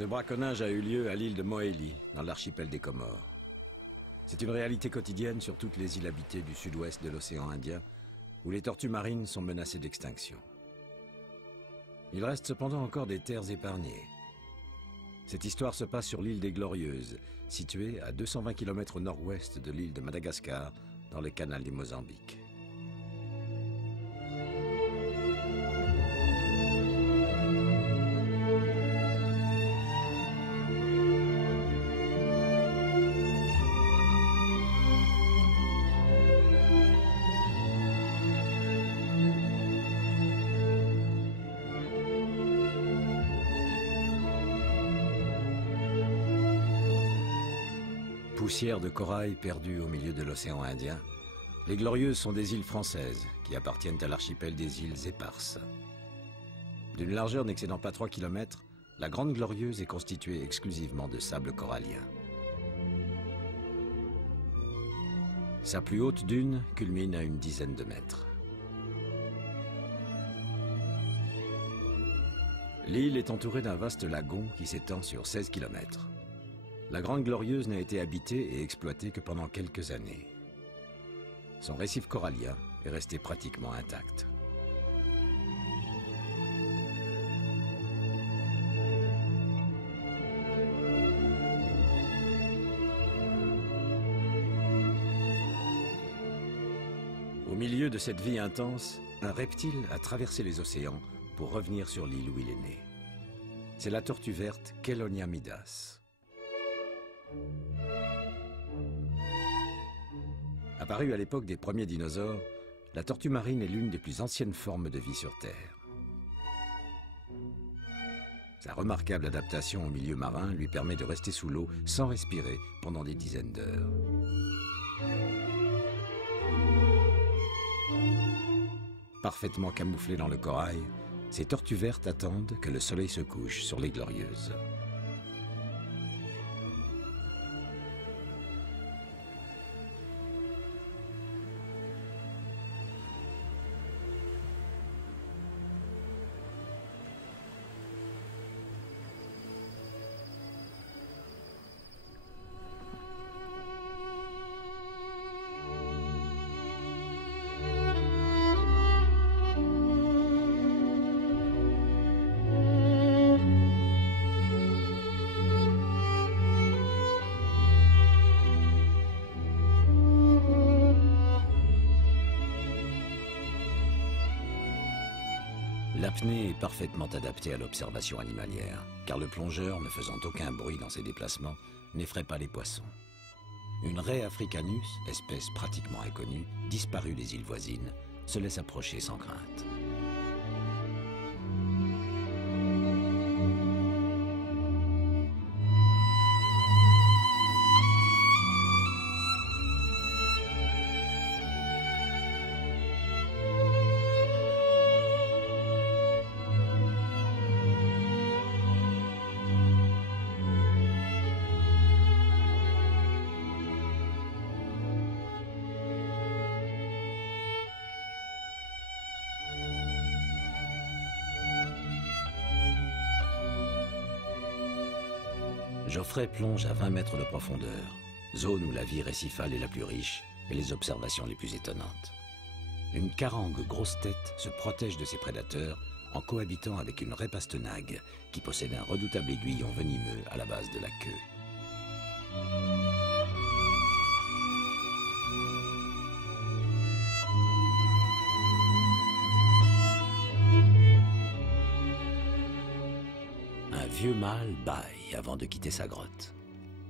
Ce braconnage a eu lieu à l'île de Mohéli, dans l'archipel des Comores. C'est une réalité quotidienne sur toutes les îles habitées du sud-ouest de l'océan Indien, où les tortues marines sont menacées d'extinction. Il reste cependant encore des terres épargnées. Cette histoire se passe sur l'île des Glorieuses, située à 220 km au nord-ouest de l'île de Madagascar, dans le canal du Mozambique. Poussière de corail perdue au milieu de l'océan Indien, les Glorieuses sont des îles françaises qui appartiennent à l'archipel des îles Éparses. D'une largeur n'excédant pas 3 km, la Grande Glorieuse est constituée exclusivement de sable corallien. Sa plus haute dune culmine à une dizaine de mètres. L'île est entourée d'un vaste lagon qui s'étend sur 16 km. La Grande Glorieuse n'a été habitée et exploitée que pendant quelques années. Son récif corallien est resté pratiquement intact. Au milieu de cette vie intense, un reptile a traversé les océans pour revenir sur l'île où il est né. C'est la tortue verte Chelonia midas. Apparue à l'époque des premiers dinosaures, la tortue marine est l'une des plus anciennes formes de vie sur Terre. Sa remarquable adaptation au milieu marin lui permet de rester sous l'eau sans respirer pendant des dizaines d'heures. Parfaitement camouflées dans le corail, ces tortues vertes attendent que le soleil se couche sur les Glorieuses. L'apnée est parfaitement adaptée à l'observation animalière, car le plongeur, ne faisant aucun bruit dans ses déplacements, n'effraie pas les poissons. Une raie africanus, espèce pratiquement inconnue, disparue des îles voisines, se laisse approcher sans crainte. Geoffrey plonge à 20 mètres de profondeur, zone où la vie récifale est la plus riche et les observations les plus étonnantes. Une carangue grosse tête se protège de ses prédateurs en cohabitant avec une raie pastenague qui possède un redoutable aiguillon venimeux à la base de la queue. Un vieux mâle bâille avant de quitter sa grotte.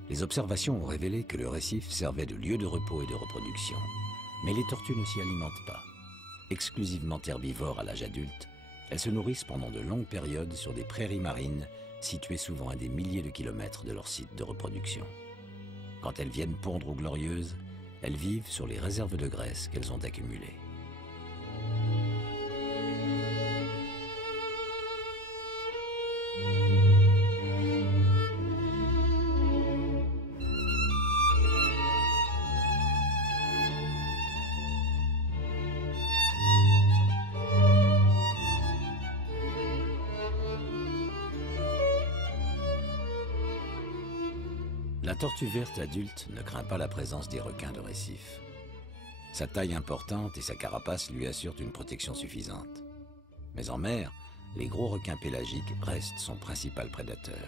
Les observations ont révélé que le récif servait de lieu de repos et de reproduction. Mais les tortues ne s'y alimentent pas. Exclusivement herbivores à l'âge adulte, elles se nourrissent pendant de longues périodes sur des prairies marines situées souvent à des milliers de kilomètres de leur site de reproduction. Quand elles viennent pondre aux Glorieuses, elles vivent sur les réserves de graisse qu'elles ont accumulées. La tortue verte adulte ne craint pas la présence des requins de récif. Sa taille importante et sa carapace lui assurent une protection suffisante. Mais en mer, les gros requins pélagiques restent son principal prédateur.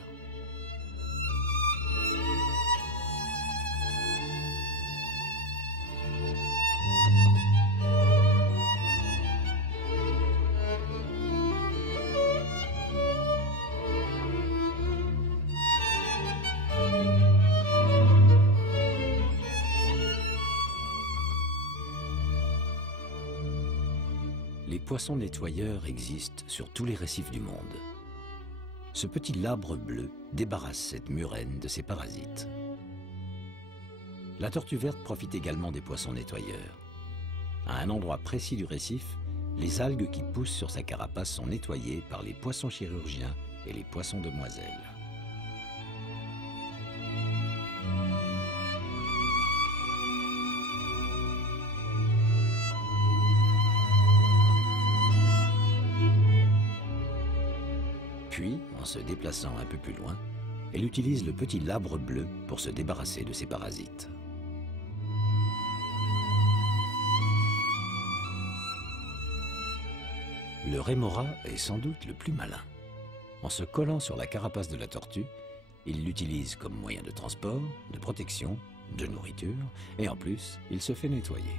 Les poissons nettoyeurs existent sur tous les récifs du monde. Ce petit labre bleu débarrasse cette murène de ses parasites. La tortue verte profite également des poissons nettoyeurs. À un endroit précis du récif, les algues qui poussent sur sa carapace sont nettoyées par les poissons chirurgiens et les poissons demoiselles. Puis, en se déplaçant un peu plus loin, elle utilise le petit labre bleu pour se débarrasser de ses parasites. Le rémora est sans doute le plus malin. En se collant sur la carapace de la tortue, il l'utilise comme moyen de transport, de protection, de nourriture, et en plus, il se fait nettoyer.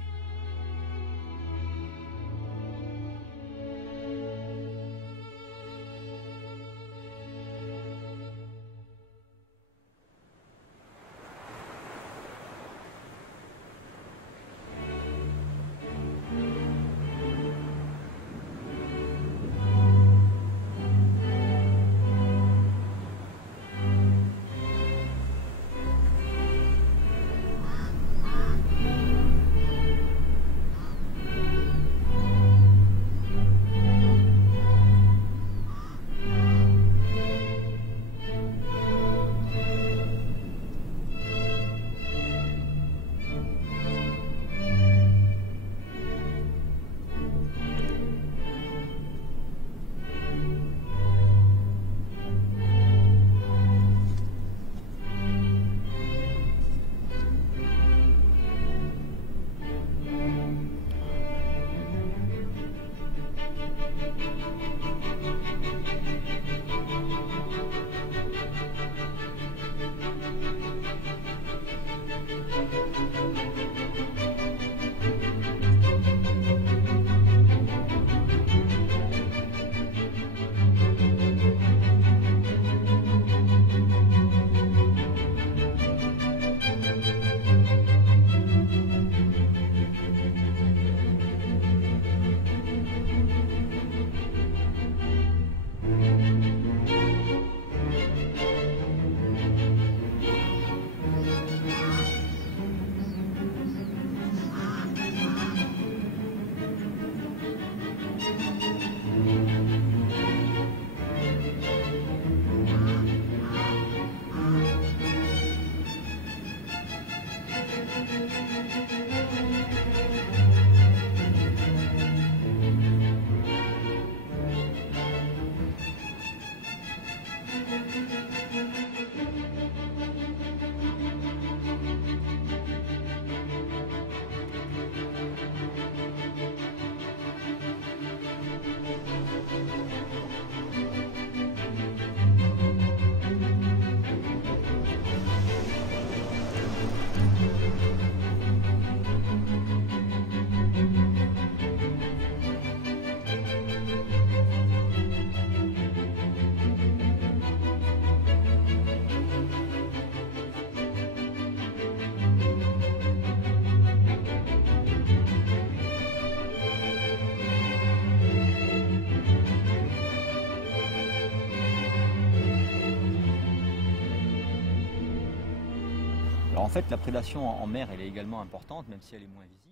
Alors en fait, la prédation en mer, elle est également importante, même si elle est moins visible.